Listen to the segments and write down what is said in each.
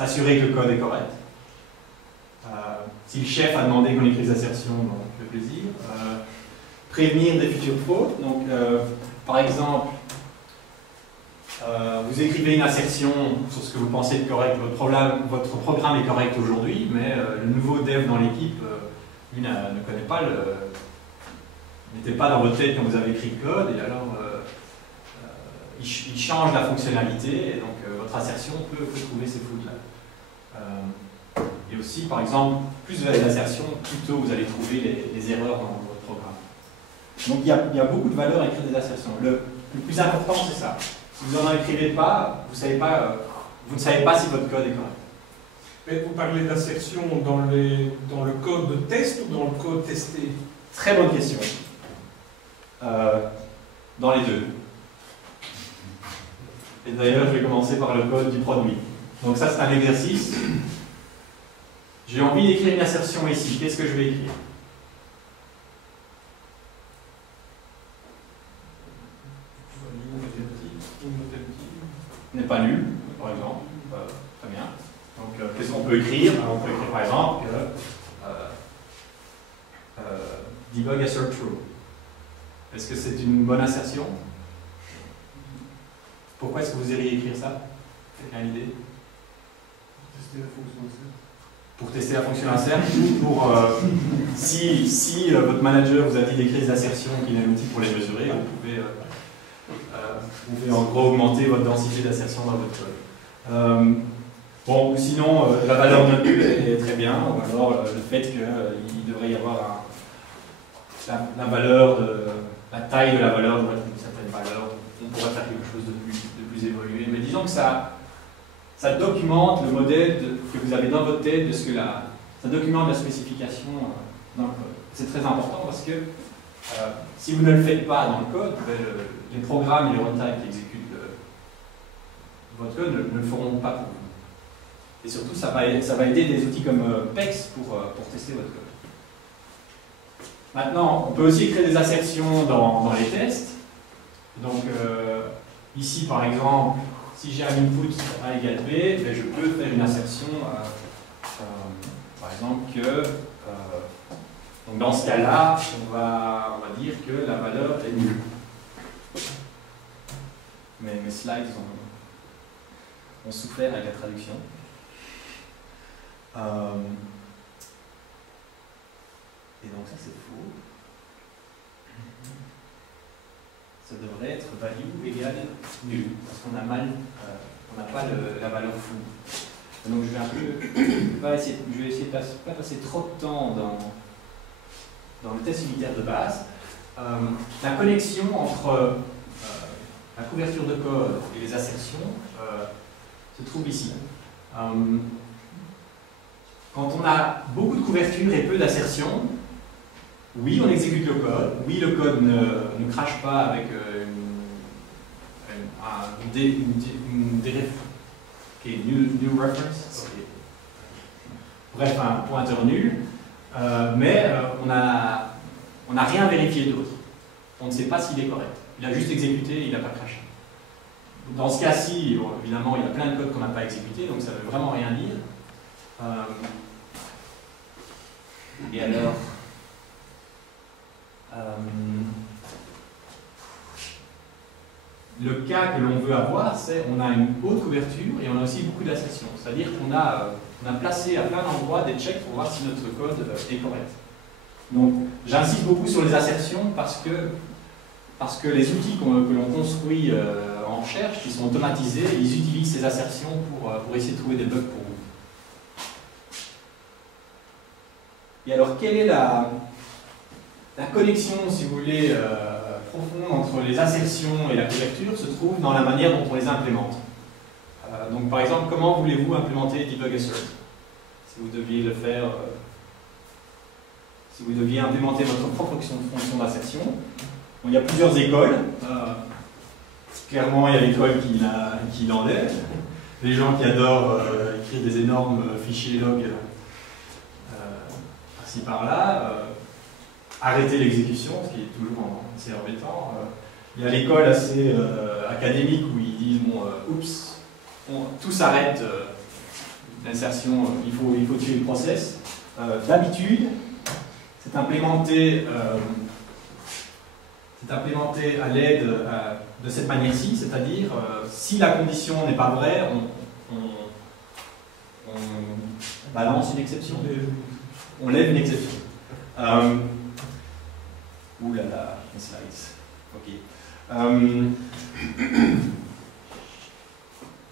s'assurer que le code est correct. Si le chef a demandé qu'on écrive des assertions, donc le plaisir. Prévenir des futures fautes. Donc, par exemple, vous écrivez une assertion sur ce que vous pensez être correct. Votre programme est correct aujourd'hui, mais le nouveau dev dans l'équipe, lui ne connaît pas n'était pas dans votre tête quand vous avez écrit le code, et alors il change la fonctionnalité, et donc votre assertion peut trouver ces fautes-là. Et aussi, par exemple, plus vous avez d'assertions, plus tôt vous allez trouver les erreurs dans votre programme. Donc il y a beaucoup de valeur à écrire des assertions. Le plus important, c'est ça. Si vous n'en écrivez pas, vous ne savez pas si votre code est correct. Mais vous parlez d'assertion dans le code de test ou dans le code testé? Très bonne question. Dans les deux. Et d'ailleurs, je vais commencer par le code du produit. Donc ça, c'est un exercice. J'ai envie d'écrire une assertion ici. Qu'est-ce que je vais écrire? N'est pas nul, par exemple. Très bien. Donc, qu'est-ce qu'on peut écrire? On peut écrire, par exemple, que debug assert true. Est-ce que c'est une bonne assertion? Pourquoi est-ce que vous iriez écrire ça? Quelqu'un a une idée? Pour tester la fonction insert, ou pour si votre manager vous a dit d'écrire des assertions qu'il a un outil pour les mesurer, vous pouvez en gros augmenter votre densité d'assertion dans votre code. Bon, sinon, la valeur de nulle est très bien, ou alors le fait qu'il devrait y avoir la valeur la taille de la valeur devrait être une certaine valeur, on pourrait faire quelque chose de plus évolué. Mais disons que ça documente le modèle que vous avez dans votre tête de ce que ça documente la spécification dans le code. C'est très important parce que si vous ne le faites pas dans le code, les programmes et les runtime qui exécutent votre code ne le feront pas pour vous. Et surtout, ça va aider des outils comme PEX pour tester votre code. Maintenant, on peut aussi écrire des assertions dans les tests. Donc, ici, par exemple, si j'ai un input A égale B, ben, je peux faire une assertion, par exemple, que donc dans ce cas-là, on va dire que la valeur est nulle. Mais mes slides ont souffert avec la traduction. Et donc ça c'est faux. Ça devrait être value égale nul, parce qu'on a on n'a pas la valeur floue. Donc je vais essayer de pas passer trop de temps dans le test unitaire de base. La connexion entre la couverture de code et les assertions se trouve ici. Quand on a beaucoup de couverture et peu d'assertions, oui, on exécute le code. Oui, le code ne crache pas avec new reference. Okay. Bref, un pointeur nul. Mais on n'a rien vérifié d'autre. On ne sait pas s'il est correct. Il a juste exécuté, il n'a pas craché. Dans ce cas-ci, bon, évidemment, il y a plein de codes qu'on n'a pas exécutés, donc ça ne veut vraiment rien dire. Et alors, le cas que l'on veut avoir, c'est on a une haute couverture et on a aussi beaucoup d'assertions. C'est-à-dire qu'on a placé à plein d'endroits des checks pour voir si notre code est correct. Donc, j'insiste beaucoup sur les assertions parce que les outils que l'on construit en recherche, qui sont automatisés, ils utilisent ces assertions pour essayer de trouver des bugs pour vous. Et alors, quelle est la connexion, si vous voulez, profonde entre les assertions et la couverture se trouve dans la manière dont on les implémente. Donc, par exemple, comment voulez-vous implémenter debug assert? Si vous deviez le faire, si vous deviez implémenter votre propre fonction d'assertion, bon, il y a plusieurs écoles. Clairement, il y a l'école qui l'enlève. Les gens qui adorent écrire des énormes fichiers log par-ci par-là. Arrêter l'exécution, ce qui est toujours assez embêtant. Il y a l'école assez académique où ils disent bon, oups, tout s'arrête l'insertion, il faut tuer le process. D'habitude, c'est implémenté à l'aide de cette manière-ci, c'est-à-dire si la condition n'est pas vraie, on balance une exception, on lève une exception. Ouh là là, les slides. Ok.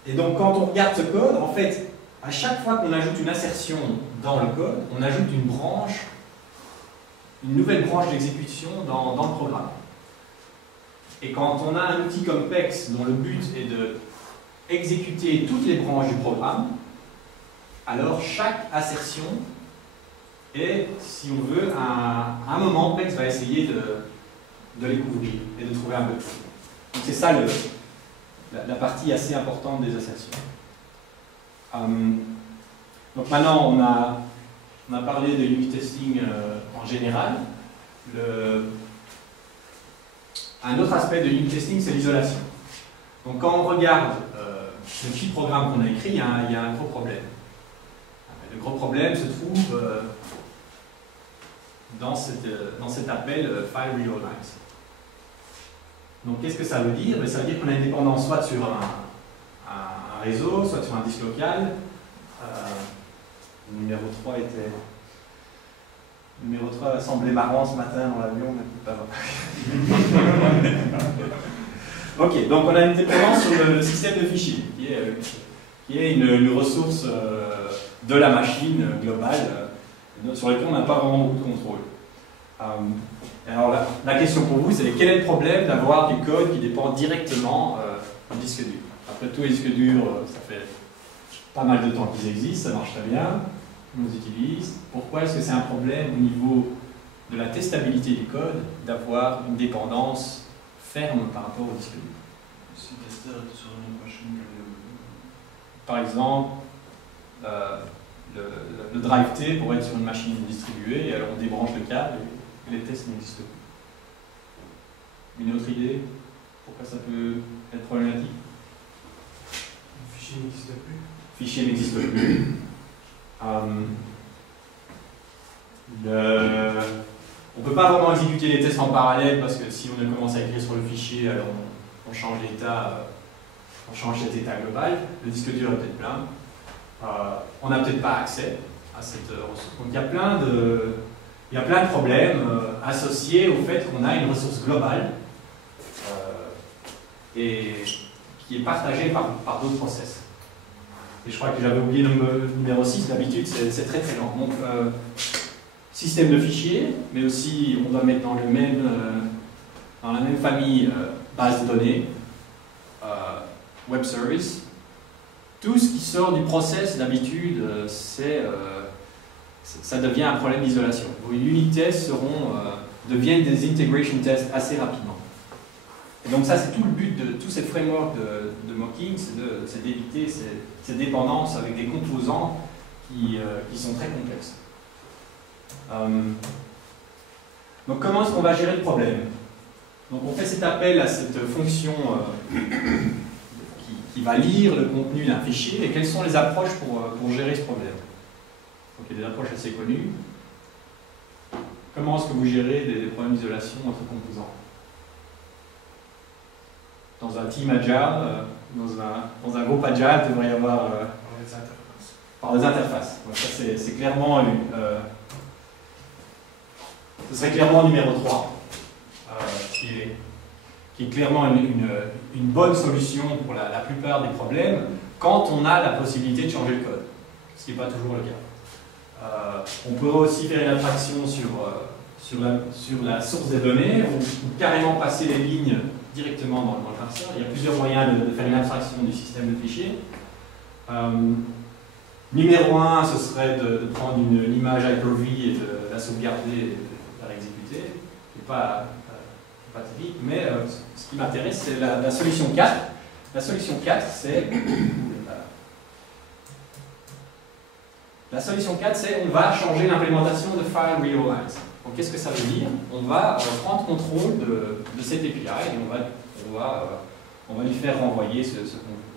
Et donc quand on regarde ce code, en fait, à chaque fois qu'on ajoute une assertion dans le code, on ajoute une nouvelle branche d'exécution dans le programme. Et quand on a un outil comme PEX dont le but est de exécuter toutes les branches du programme, alors chaque assertion est, si on veut, à un moment, PEX va essayer de les couvrir et de trouver un bug. Donc c'est ça la partie assez importante des assertions. Donc maintenant, on a parlé de unit testing en général. Un autre aspect de unit testing, c'est l'isolation. Donc quand on regarde le petit programme qu'on a écrit, il y a un gros problème. Le gros problème se trouve dans cet appel file realize. Donc qu'est-ce que ça veut dire? Ça veut dire qu'on a une dépendance soit sur un réseau, soit sur un disque local. Le numéro 3 était... Le numéro 3 semblait marrant ce matin dans l'avion, mais pas vrai. Ok, donc on a une dépendance sur le système de fichiers, qui est une ressource de la machine globale, sur laquelle on n'a pas vraiment beaucoup de contrôle. Alors la question pour vous, c'est quel est le problème d'avoir du code qui dépend directement du disque dur? Après tout, les disques durs, ça fait pas mal de temps qu'ils existent, ça marche très bien, on les utilise. Pourquoi est-ce que c'est un problème au niveau de la testabilité du code d'avoir une dépendance ferme par rapport au disque dur? Si le testeur est sur une autre machine que Par exemple, le drive T pourrait être sur une machine distribuée, et alors on débranche le câble et les tests n'existent plus. Une autre idée? Pourquoi ça peut être problématique? Le fichier n'existe plus. Le fichier n'existe plus. On ne peut pas vraiment exécuter les tests en parallèle parce que si on commence à écrire sur le fichier, alors on change l'état, on change cet état global. Le disque dur est peut-être plein. On n'a peut-être pas accès à cette ressource. Donc il y a plein de problèmes associés au fait qu'on a une ressource globale et qui est partagée par d'autres process. Et je crois que j'avais oublié le numéro 6, d'habitude c'est très très lent. Donc système de fichiers, mais aussi on doit mettre dans la même famille base de données, web service. Tout ce qui sort du process d'habitude, ça devient un problème d'isolation. Vos unit tests deviennent des integration tests assez rapidement. Et donc ça, c'est tout le but de tout ce framework de mocking, c'est d'éviter ces dépendances avec des composants qui sont très complexes. Donc comment est-ce qu'on va gérer le problème? Donc on fait cet appel à cette fonction qui va lire le contenu d'un fichier, et quelles sont les approches pour gérer ce problème? Donc il y a des approches assez connues. Comment est-ce que vous gérez des problèmes d'isolation entre composants? Dans un team agile, dans un groupe agile, il devrait y avoir par des interfaces. Donc ça c'est clairement ce serait clairement numéro 3, qui est clairement une bonne solution pour la plupart des problèmes quand on a la possibilité de changer le code, ce qui n'est pas toujours le cas. On pourrait aussi faire une abstraction sur la source des données ou carrément passer les lignes directement dans le parseur. Il y a plusieurs moyens de faire une abstraction du système de fichiers. Numéro 1, ce serait de prendre une image Hyper-V et de la sauvegarder et de la exécuter. C'est pas typique, mais ce qui m'intéresse, c'est la solution 4. La solution 4, c'est... La solution 4, c'est on va changer l'implémentation de file realize. Donc qu'est-ce que ça veut dire? On va prendre contrôle de cette API et on va lui faire renvoyer ce qu'on veut.